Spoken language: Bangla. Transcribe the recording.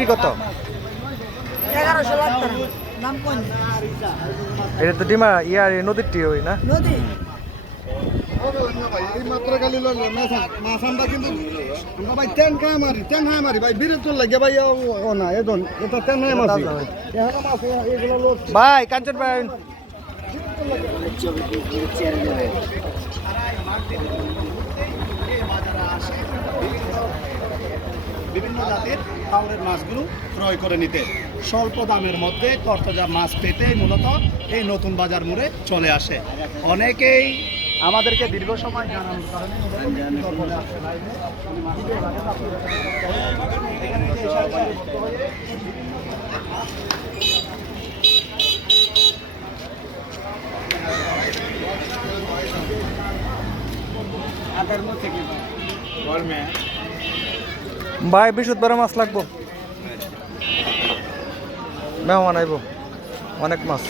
বিক্রি কত? 1100 লাখ টাকা দাম কোন? এটা তো ডিমা ইয়ার নদীর টি হই না? নদী এই মাত্র গালি লইলো মাছ আমরা কিন্তু আমরা ভাই তেন খায় মারি ভাই বিরত লাগে ভাই ও না এজন এটা তেন খায় মাছি এখানে মাছ এগুলো লোক ভাই কাঞ্চন ভাই বিভিন্ন জাতের হাওরের মাছগুলো ক্রয় করে নিতে স্বল্প দামের মধ্যে তরতাজা মাছ পেতে মূলত এই নতুন বাজার মোড়ে চলে আসে। অনেকেই আমাদেরকে দীর্ঘ সময় জানানোর কারণে ভাই বৃহস্পতিবার মাছ লাগবো মেহমান আইব অনেক মাছ।